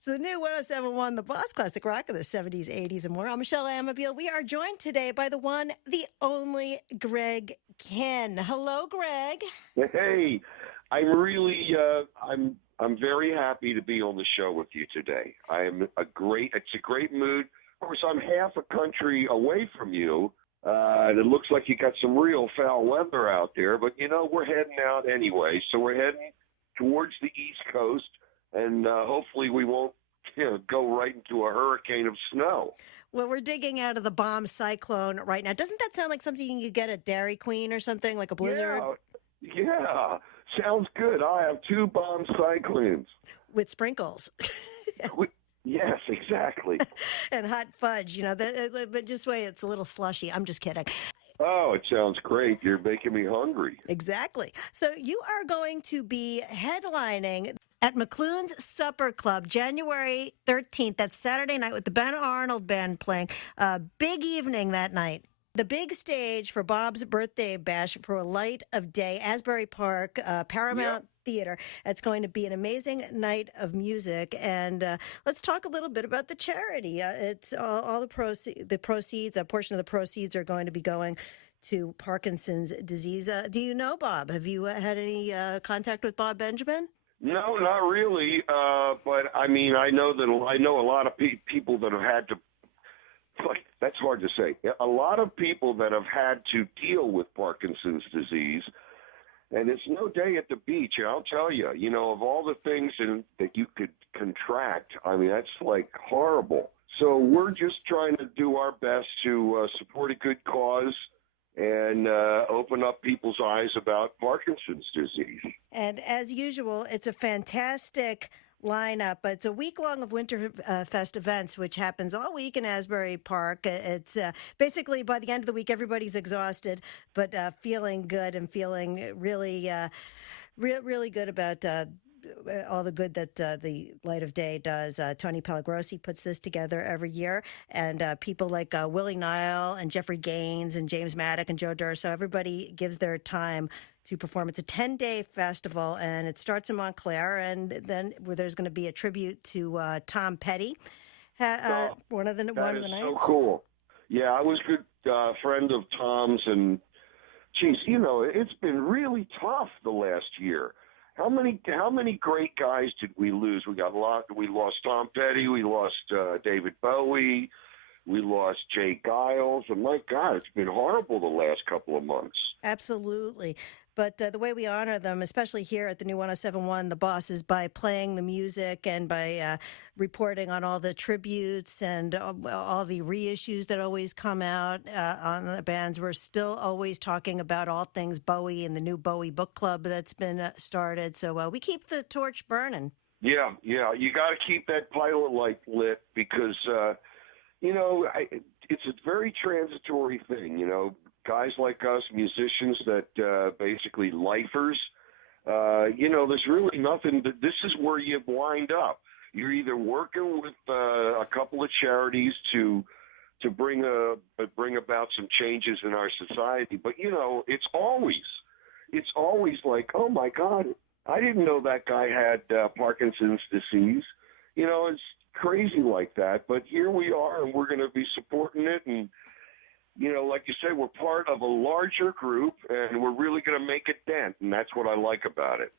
It's the new 1071 The Boss Classic Rock of the 70s, 80s, and more. I'm Michele Amabile. We are joined today by the one, the only Greg Kihn. Hello, Greg. Hey, I'm very happy to be on the show with you today. It's a great mood. Of course, I'm half a country away from you. And it looks like you got some real foul weather out there, but we're heading out anyway. So we're heading towards the East Coast, and hopefully we won't go right into a hurricane of snow. Well, we're digging out of the bomb cyclone right now. Doesn't that sound like something you get at Dairy Queen or something, like a blizzard? Yeah, sounds good. I have 2 bomb cyclones. With sprinkles. Yes, exactly. And hot fudge, but just wait, it's a little slushy. I'm just kidding. Oh, it sounds great. You're making me hungry. Exactly. So you are going to be headlining at McLuhan's Supper Club, January 13th. That's Saturday night with the Ben Arnold Band playing. Big evening that night. The big stage for Bob's birthday bash for a light of day, Asbury Park, Paramount Theater. It's going to be an amazing night of music. And let's talk a little bit about the charity. It's all the proceeds, a portion of the proceeds are going to be going to Parkinson's disease. Do you know Bob? Have you had any contact with Bob Benjamin? No, not really. But I mean, I know a lot of people that have had to. That's hard to say. A lot of people that have had to deal with Parkinson's disease, and it's no day at the beach. And I'll tell you, of all the things that you could contract, I mean, that's like horrible. So we're just trying to do our best to support a good cause and open up people's eyes about Parkinson's disease. And as usual, it's a fantastic lineup. It's a week long of Winterfest events, which happens all week in Asbury Park. It's basically by the end of the week, everybody's exhausted, but feeling good and feeling really, really good about all the good that the Light of Day does. Tony Palagrosi puts this together every year, and people like Willie Nile and Jeffrey Gaines and James Maddock and Joe Durso, everybody gives their time to perform. It's a 10-day festival, and it starts in Montclair, and then there's going to be a tribute to Tom Petty, one of the nights. So cool. Yeah, I was a good friend of Tom's, and geez, it's been really tough the last year. How many great guys did we lose? We lost Tom Petty. We lost David Bowie. We lost Jay Giles. And my God, it's been horrible the last couple of months. Absolutely. But the way we honor them, especially here at the new 1071, The Boss, is by playing the music and by reporting on all the tributes and all the reissues that always come out on the bands. We're still always talking about all things Bowie and the new Bowie book club that's been started. So we keep the torch burning. Yeah. You got to keep that pilot light lit because, it's a very transitory thing, Guys like us, musicians that basically lifers, there's really nothing. This is where you wind up. You're either working with a couple of charities to bring about some changes in our society, but it's always like, oh my God, I didn't know that guy had Parkinson's disease. It's crazy like that. But here we are, and we're going to be supporting it and. Like you say, we're part of a larger group, and we're really going to make a dent, and that's what I like about it.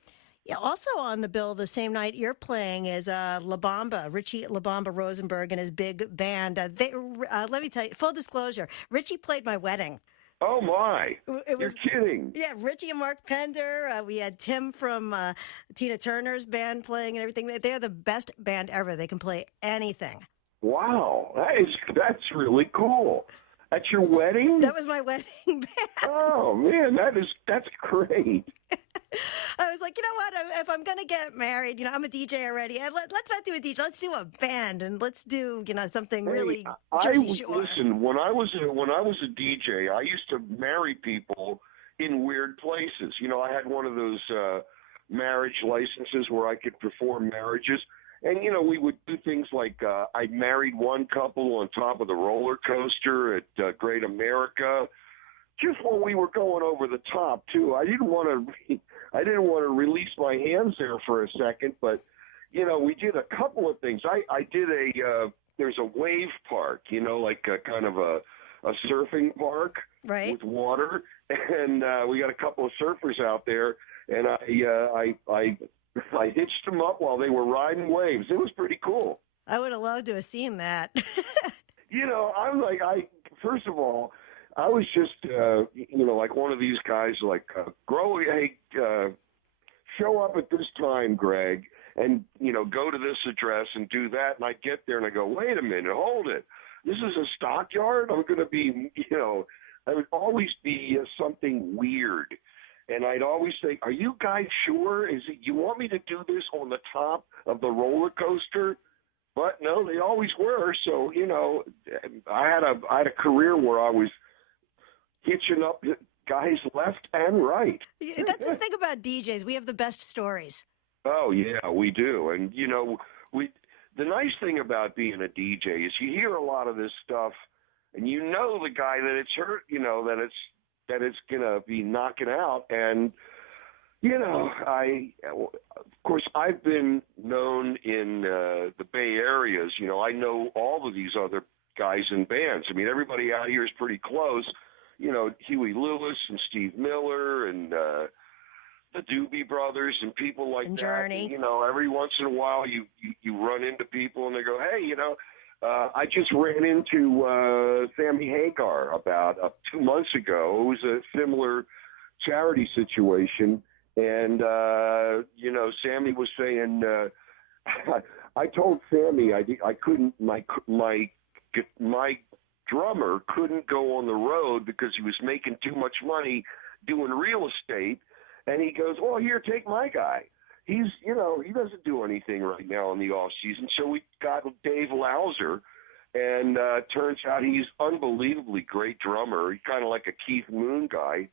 Yeah. Also on the bill the same night you're playing is La Bamba, Richie La Bamba Rosenberg and his big band. Let me tell you, full disclosure, Richie played my wedding. Oh, my. You're kidding. Yeah, Richie and Mark Pender. We had Tim from Tina Turner's band playing and everything. They're the best band ever. They can play anything. Wow. That's really cool. At your wedding? That was my wedding band. Oh, man, that's great. I was like, you know what? If I'm going to get married, I'm a DJ already. Let's not do a DJ. Let's do a band, and let's do, something really Jersey Shore. Listen, when I was a DJ, I used to marry people in weird places. I had one of those marriage licenses where I could perform marriages. And, we would do things like I married one couple on top of the roller coaster at Great America, just when we were going over the top, too. I didn't want to release my hands there for a second, but, we did a couple of things. I did there's a wave park, like a kind of a surfing park Right. with water, and we got a couple of surfers out there, and I hitched them up while they were riding waves. It was pretty cool. I would have loved to have seen that. I'm like, first of all, I was just, like one of these guys, like, show up at this time, Greg, and, go to this address and do that. And I get there and I go, wait a minute, hold it. This is a stockyard? I'm going to be, I would always be something weird. And I'd always say, are you guys sure? You want me to do this on the top of the roller coaster? But no, they always were. So, I had a career where I was hitching up guys left and right. That's the thing about DJs. We have the best stories. Oh, yeah, we do. And, the nice thing about being a DJ is you hear a lot of this stuff, and the guy that it's hurt, that it's going to be knocking out. And, of course, I've been known in the Bay Areas. I know all of these other guys in bands. I mean, everybody out here is pretty close. Huey Lewis and Steve Miller and the Doobie Brothers and people like and that. Journey. And, every once in a while you run into people and they go, hey, I just ran into Sammy Hagar about 2 months ago. It was a similar charity situation. And, Sammy was saying, I told Sammy I couldn't, my drummer couldn't go on the road because he was making too much money doing real estate. And he goes, well, here, take my guy. He's, he doesn't do anything right now in the off season. So we got Dave Lauser, and turns out he's unbelievably great drummer. He's kind of like a Keith Moon guy.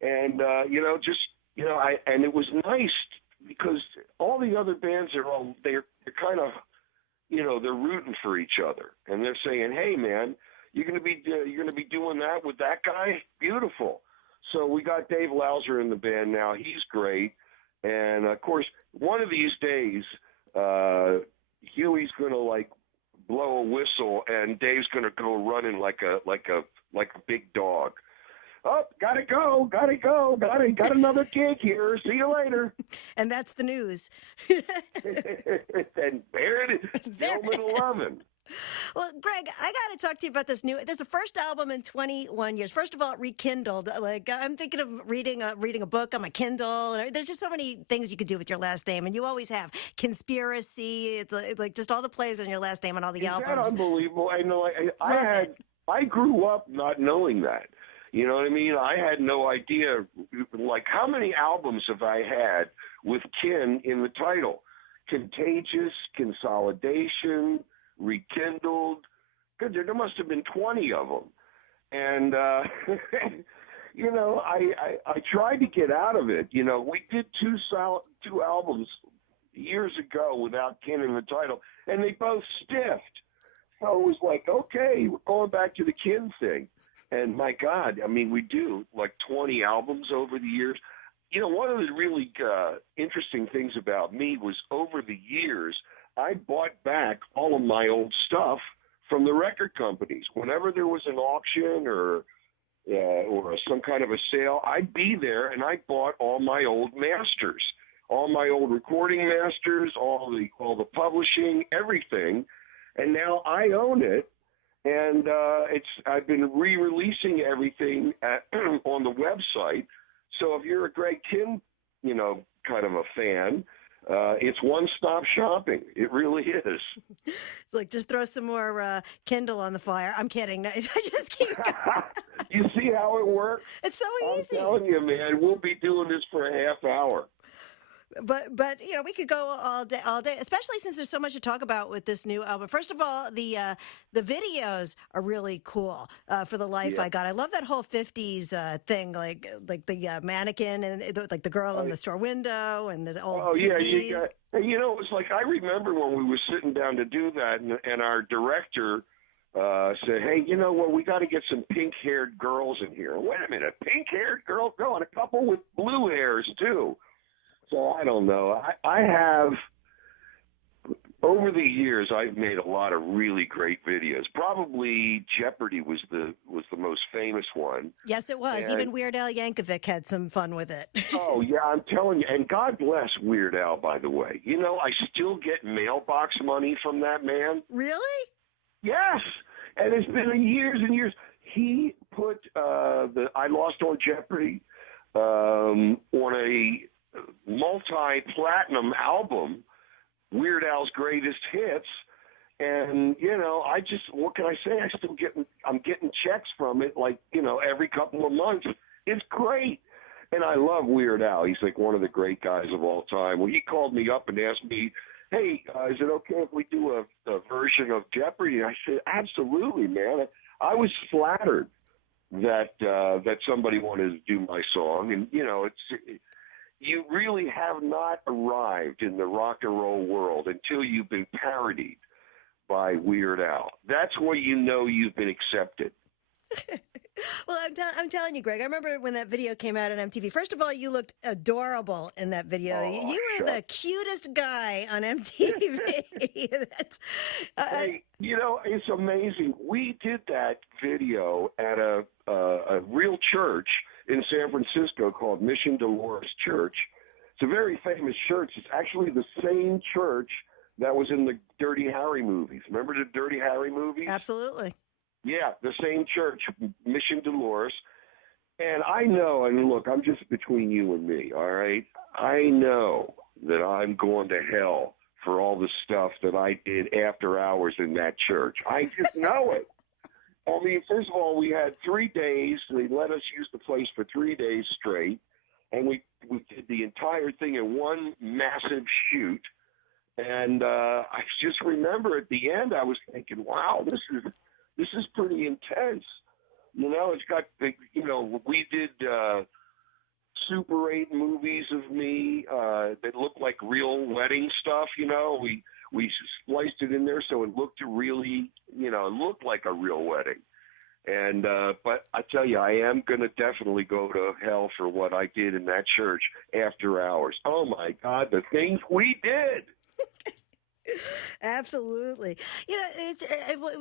And, and it was nice because all the other bands they're kind of, they're rooting for each other, and they're saying, hey man, you're going to be doing that with that guy? Beautiful. So we got Dave Lauser in the band now. He's great. And of course, one of these days, Huey's going to blow a whistle and Dave's going to go running like a big dog. Oh, gotta go. Got another gig here. See you later. And that's the news. And there it is. Film at 11. Well, Greg, I got to talk to you about this new. This is the first album in 21 years. First of all, it rekindled. I'm thinking of reading a book on my Kindle. There's just so many things you could do with your last name, and you always have. Conspiracy. It's like just all the plays on your last name on all the albums. Is that unbelievable? I know. I grew up not knowing that. You know what I mean? I had no idea. How many albums have I had with Kihn in the title? Contagious, Consolidation, Rekindled. Good, there must have been 20 of them. And, I tried to get out of it. We did two albums years ago without Kihn in the title, and they both stiffed. So it was like, okay, we're going back to the Kihn thing. And my God, we do 20 albums over the years. One of the really interesting things about me was over the years, I bought back all of my old stuff from the record companies. Whenever there was an auction or some kind of a sale, I'd be there and I bought all my old masters, all my old recording masters, all the publishing, everything. And now I own it. And I've been re-releasing everything on the website. So if you're a Greg Kihn, kind of a fan, it's one-stop shopping. It really is. Just throw some more Kindle on the fire. I'm kidding. I just keep going. You see how it works? It's so easy. I'm telling you, man, we'll be doing this for a half hour. But we could go all day, especially since there's so much to talk about with this new album. First of all, the videos are really cool for The Life I Got. I love that whole 50s thing, like the mannequin and the girl in the store window and the old TVs. It's like I remember when we were sitting down to do that, and our director said, hey, we got to get some pink-haired girls in here. Wait a minute, pink-haired girls? No, and a couple with blue hairs, too. So I don't know. I have over the years, I've made a lot of really great videos. Probably Jeopardy was the most famous one. Yes, it was. And, Even Weird Al Yankovic had some fun with it. oh, yeah, I'm telling you. And God bless Weird Al, by the way. You know, I still get mailbox money from that man. Really? Yes. And it's been years and years. He put the I Lost on Jeopardy on a multi-platinum album, Weird Al's Greatest Hits. And, you know, what can I say? I'm getting checks from it, like, you know, every couple of months. It's great. And I love Weird Al. He's like one of the great guys of all time. Well, he called me up and asked me, hey, is it okay if we do a version of Jeopardy? And I said, absolutely, man. I was flattered that somebody wanted to do my song. And, you know, you really have not arrived in the rock and roll world until you've been parodied by Weird Al. That's where you know you've been accepted. Well, I'm telling you, Greg, I remember when that video came out on MTV. First of all, you looked adorable in that video. Oh, you were the cutest guy on MTV. Hey, you know, it's amazing. We did that video at a real church in San Francisco called Mission Dolores Church. It's a very famous church. It's actually the same church that was in the Dirty Harry movies. Remember the Dirty Harry movies? Absolutely. Yeah, the same church, Mission Dolores. And I know, and look, I'm just between you and me, all right? I know that I'm going to hell for all the stuff that I did after hours in that church. I just know it. I mean, first of all, we had 3 days. They let us use the place for 3 days straight. And we did the entire thing in one massive shoot. And I just remember at the end, I was thinking, wow, this is pretty intense. You know, it's got, you know, we did Super 8 movies of me that looked like real wedding stuff, you know. We spliced it in there so it looked really, you know, it looked like a real wedding. And but I tell you, I am going to definitely go to hell for what I did in that church after hours. Oh, my God, the things we did. Absolutely. You know, it's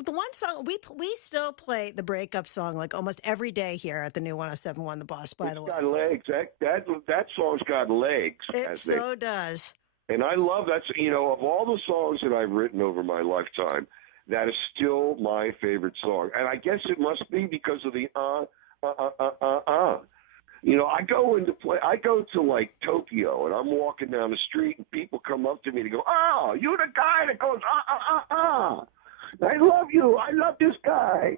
the one song we still play the breakup song like almost every day here at the new 107.1 The Boss, by the way. It's got legs. That song's got legs. It so does. And I love that. You know, of all the songs that I've written over my lifetime, that is still my favorite song. And I guess it must be because of the You know, I go to like Tokyo, and I'm walking down the street, and people come up to me and go, "Oh, you're the guy that goes I love you. I love this guy."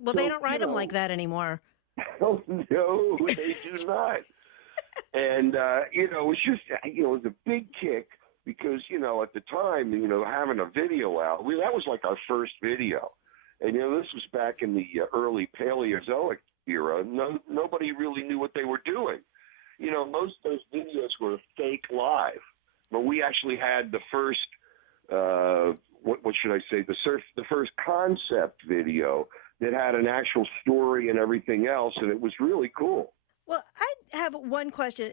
Well, so, they don't write them like that anymore. Oh, no, they do not. And you know, it was just, you know, it was a big kick because, you know, at the time, you know, having a video out, that was like our first video, and you know, this was back in the early Paleozoic era. Nobody really knew what they were doing. You know, most of those videos were fake live, but we actually had the first, what should I say, the first concept video that had an actual story and everything else, and it was really cool. Well, I have one question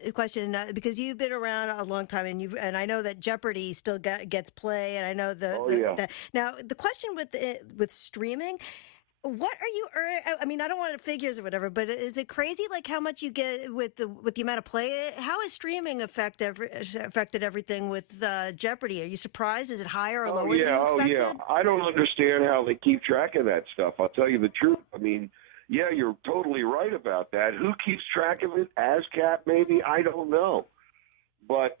because you've been around a long time, and I know that Jeopardy still gets play, and I know now the question with streaming. What are you earning? I mean, I don't want figures or whatever, but is it crazy like how much you get with the amount of play? How has streaming affected everything with Jeopardy? Are you surprised? Is it higher or lower than you expected? Oh, yeah. I don't understand how they keep track of that stuff. I'll tell you the truth. I mean, yeah, you're totally right about that. Who keeps track of it? ASCAP, maybe? I don't know. But,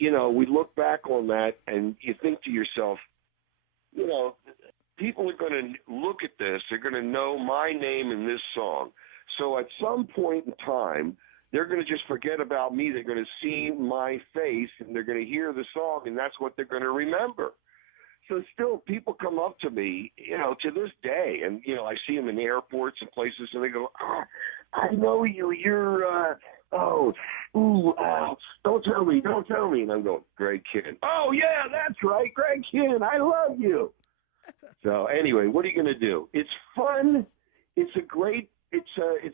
you know, we look back on that and you think to yourself, you know, people are going to look at this. They're going to know my name in this song. So at some point in time, they're going to just forget about me. They're going to see my face, and they're going to hear the song, and that's what they're going to remember. So still, people come up to me, you know, to this day, and, you know, I see them in airports and places, and they go, I know you. You're, don't tell me. And I'm going, Greg Kihn. Oh, yeah, that's right, Greg Kihn. I love you. So anyway, what are you going to do? It's fun. It's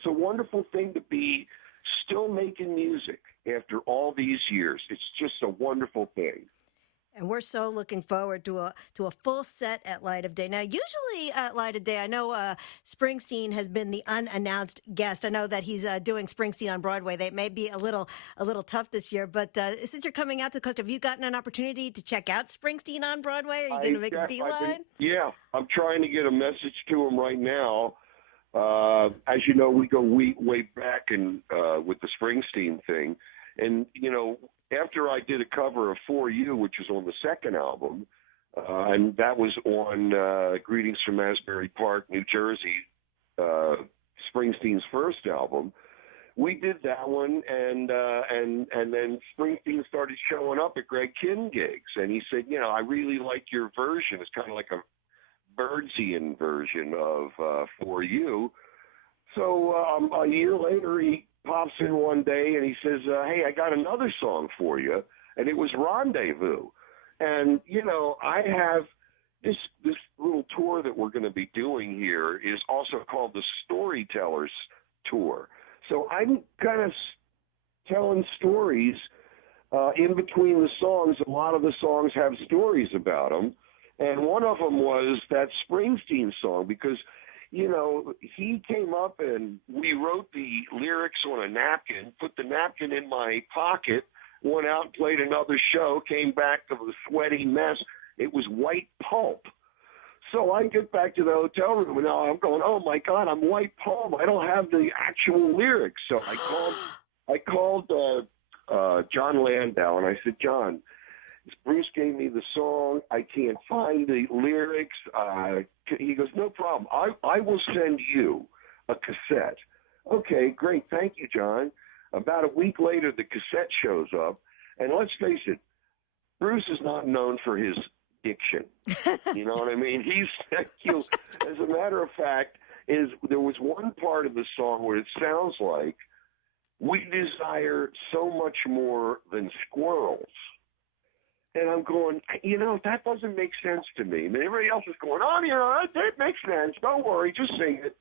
a wonderful thing to be still making music after all these years. It's just a wonderful thing. And we're so looking forward to a full set at Light of Day. Now, usually at Light of Day, I know Springsteen has been the unannounced guest. I know that he's doing Springsteen on Broadway. They may be a little tough this year, but since you're coming out to the coast, have you gotten an opportunity to check out Springsteen on Broadway? Are you going to make a beeline? Yeah, I'm trying to get a message to him right now. As you know, we go way back and with the Springsteen thing, and after I did a cover of For You, which was on the second album, and that was on Greetings from Asbury Park, New Jersey, Springsteen's first album. We did that one, and then Springsteen started showing up at Greg Kihn gigs, and he said, I really like your version. It's kind of like a Birdsian version of For You. So a year later, he pops in one day and he says, hey, I got another song for you. And it was Rendezvous. And, I have this little tour that we're going to be doing here is also called the Storytellers Tour. So I'm kind of telling stories in between the songs. A lot of the songs have stories about them. And one of them was that Springsteen song because he came up and we wrote the lyrics on a napkin, put the napkin in my pocket, went out, played another show, came back to a sweaty mess. It was white pulp. So I get back to the hotel room and now I'm going, oh my God, I'm white pulp. I don't have the actual lyrics. So I called John Landau and I said, John, Bruce gave me the song. I can't find the lyrics. He goes, no problem. I will send you a cassette. Okay, great. Thank you, John. About a week later, the cassette shows up. And let's face it, Bruce is not known for his diction. You know what I mean? As a matter of fact, there was one part of the song where it sounds like we desire so much more than squirrels. And I'm going, that doesn't make sense to me. And everybody else is going, that makes sense. Don't worry, just sing it.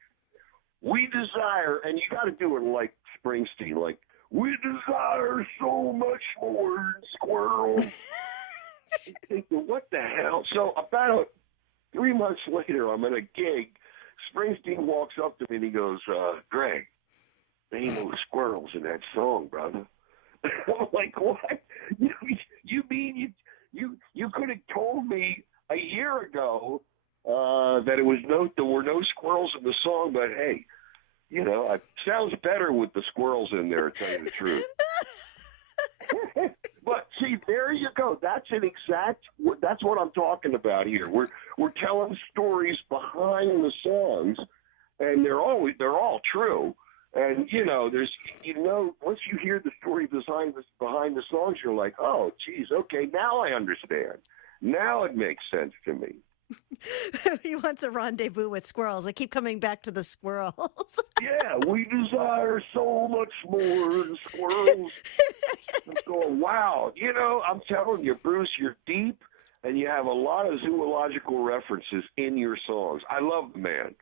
We desire, and you got to do it like Springsteen, like, we desire so much more than squirrels. I'm thinking, what the hell? So about 3 months later, I'm at a gig. Springsteen walks up to me and he goes, Greg, there ain't no squirrels in that song, brother. I'm like, what? You mean you could have told me a year ago that there were no squirrels in the song, but hey, it sounds better with the squirrels in there, to tell you the truth. But see, there you go. That's what I'm talking about here. We're telling stories behind the songs, and they're all true. And once you hear the story behind the songs, you're like, oh, geez, okay, now I understand. Now it makes sense to me. He wants a rendezvous with squirrels. I keep coming back to the squirrels. Yeah, we desire so much more than squirrels. I'm going, wow. I'm telling you, Bruce, you're deep, and you have a lot of zoological references in your songs. I love the man.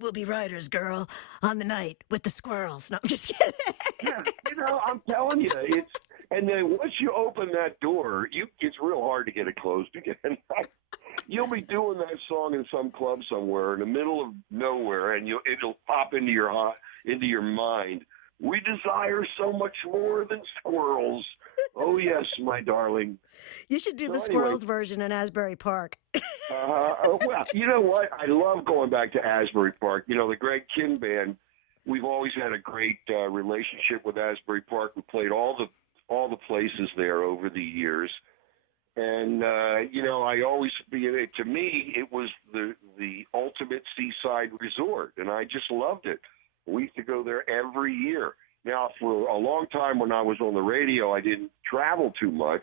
We'll be riders, girl, on the night with the squirrels. No, I'm just kidding. Yeah, I'm telling you, and then once you open that door, it's real hard to get it closed again. You'll be doing that song in some club somewhere in the middle of nowhere, and it'll pop into your mind. We desire so much more than squirrels. Oh yes, my darling. You should do the squirrels version in Asbury Park. Well, you know what? I love going back to Asbury Park. The Greg Kihn Band. We've always had a great relationship with Asbury Park. We played all the places there over the years, and I always to me it was the ultimate seaside resort, and I just loved it. We used to go there every year. Now, for a long time when I was on the radio, I didn't travel too much.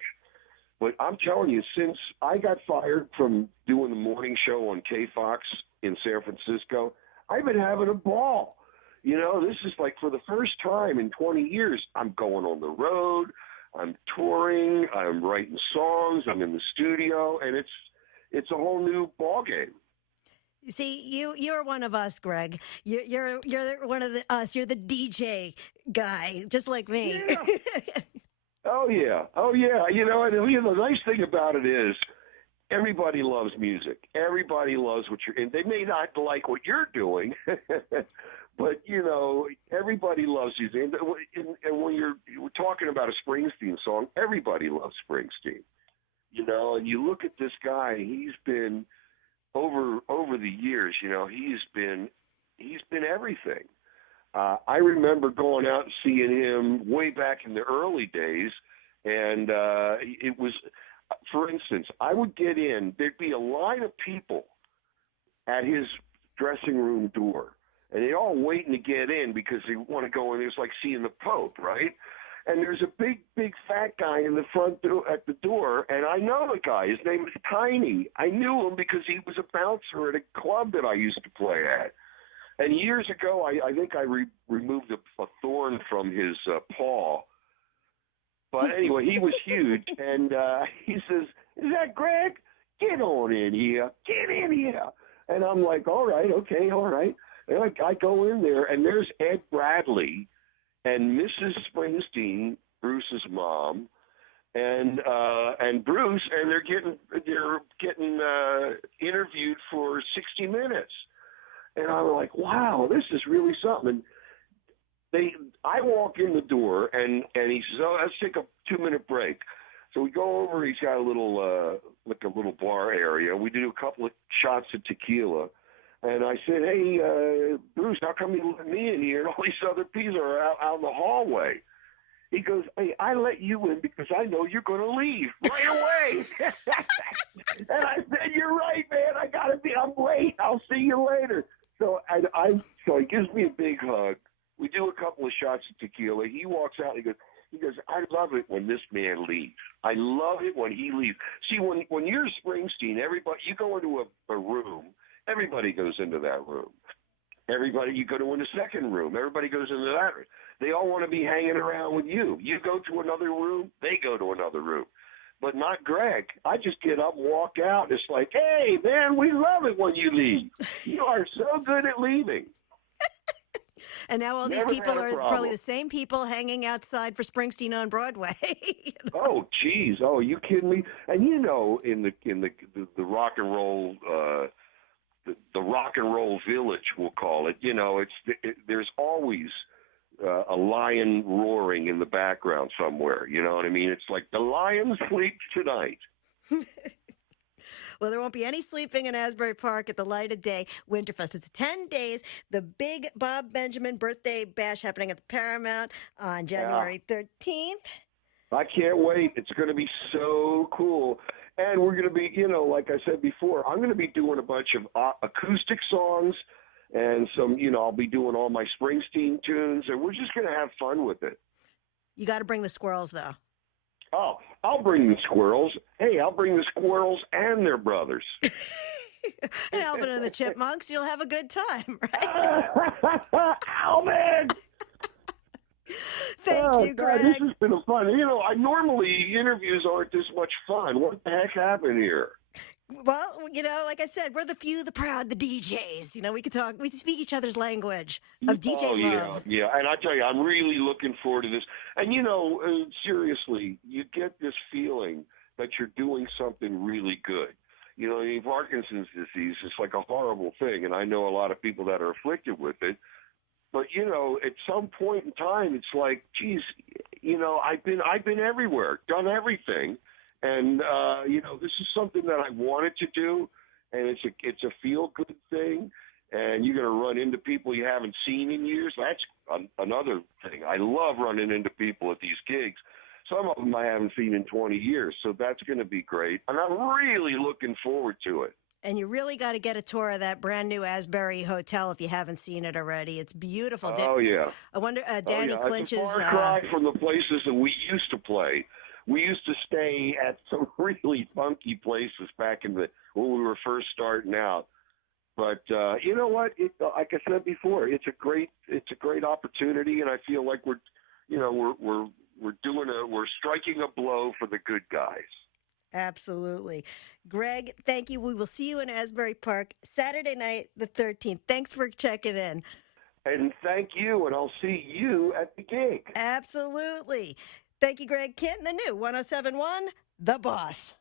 But I'm telling you, since I got fired from doing the morning show on KFOX in San Francisco, I've been having a ball. This is like for the first time in 20 years, I'm going on the road, I'm touring, I'm writing songs, I'm in the studio, and it's a whole new ball game. You see, you're one of us, Greg. You're one of us. You're the DJ guy, just like me. Yeah. Oh yeah, oh yeah. The nice thing about it is everybody loves music. Everybody loves what you're. And they may not like what you're doing, but everybody loves music. And when we're talking about a Springsteen song, everybody loves Springsteen. And you look at this guy. He's been over the years. He's been everything. I remember going out and seeing him way back in the early days, and it was, for instance, I would get in, there'd be a line of people at his dressing room door, and they're all waiting to get in because they want to go in. It's like seeing the Pope, right? And there's a big fat guy in the front at the door, and I know the guy. His name is Tiny. I knew him because he was a bouncer at a club that I used to play at. And years ago, I think I removed a thorn from his paw. But anyway, he was huge. And he says, "Is that Greg? Get on in here. Get in here." And I'm like, all right, okay, all right. And I go in there, and there's Ed Bradley and Mrs. Springsteen, Bruce's mom, and Bruce, and they're getting interviewed for 60 Minutes. And I'm like, wow, this is really something. And I walk in the door, and he says, "Oh, let's take a 2-minute break." So we go over. He's got a little bar area. We do a couple of shots of tequila, and I said, "Hey, Bruce, how come you let me in here and all these other people are out in the hallway?" He goes, "Hey, I let you in because I know you're going to leave right away." And I said, "You're right, man. I'm late. I'll see you later." So so he gives me a big hug. We do a couple of shots of tequila. He walks out and he goes, "I love it when this man leaves. I love it when he leaves." See, when you're Springsteen, you go into a room, everybody goes into that room. You go to the second room, everybody goes into that room. They all want to be hanging around with you. You go to another room, they go to another room. But not Greg. I just get up and walk out. It's like, "Hey, man, we love it when you leave. You are so good at leaving." And now all these Never people had a are problem. probably the same people hanging outside for Springsteen on Broadway. Oh, geez. Oh, you kidding me? And in the rock and roll, the rock and roll village, we'll call it. There's always a lion roaring in the background somewhere. You know what I mean? It's like the lion sleeps tonight. Well, there won't be any sleeping in Asbury Park at the Light of Day Winterfest. It's 10 days. The big Bob Benjamin birthday bash happening at the Paramount on January 13th. I can't wait. It's going to be so cool. And we're going to be, like I said before, I'm going to be doing a bunch of acoustic songs and some, I'll be doing all my Springsteen tunes, and we're just going to have fun with it. You got to bring the squirrels, though. Oh, I'll bring the squirrels. Hey, I'll bring the squirrels and their brothers. And Alvin and the Chipmunks. You'll have a good time, right? Alvin! Thank you, Greg. God, this has been fun. Normally interviews aren't this much fun. What the heck happened here? Well, like I said, we're the few, the proud, the DJs. We can talk. We speak each other's language of DJ love. Yeah. And I tell you, I'm really looking forward to this. And, seriously, you get this feeling that you're doing something really good. Parkinson's disease is like a horrible thing, and I know a lot of people that are afflicted with it. But, at some point in time, it's like, geez, I've been everywhere, done everything. And, this is something that I wanted to do, and it's a feel-good thing, and you're going to run into people you haven't seen in years. That's another thing. I love running into people at these gigs. Some of them I haven't seen in 20 years, so that's going to be great. And I'm really looking forward to it. And you really got to get a tour of that brand new Asbury Hotel if you haven't seen it already. It's beautiful. Oh, yeah. I wonder, Danny Clinch's... It's a far cry from the places that we used to play. We used to stay at some really funky places back when we were first starting out. But you know what? Like I said before, it's a great opportunity, and I feel like we're striking a blow for the good guys. Absolutely. Greg, thank you. We will see you in Asbury Park Saturday night, the 13th. Thanks for checking in. And thank you, and I'll see you at the gig. Absolutely. Thank you, Greg. Kihn, the new 1071, The Boss.